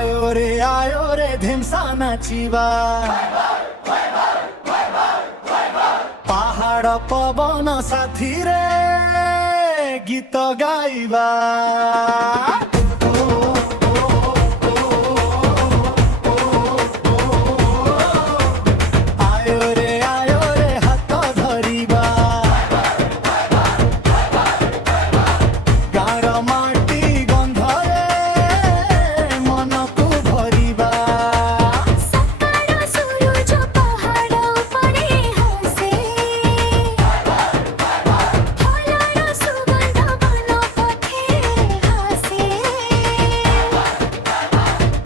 आयो रे ढिमसा नाचिबा पहाड़ पवन साथी रे गीत गाइबा आयो रे हाथ धरिबा गाँर माटी गंधरे मन को भरिबा सकाळ सूरज पहाड़ उपरे हसे फलर सुगंध बन पथे हसे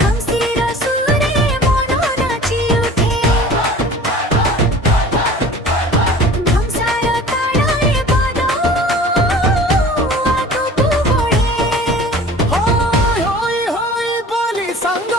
कंसीर सुरे मन नाची उठे धमसार ताड़े पद आगकु बढ़े होय होय होय बोली संग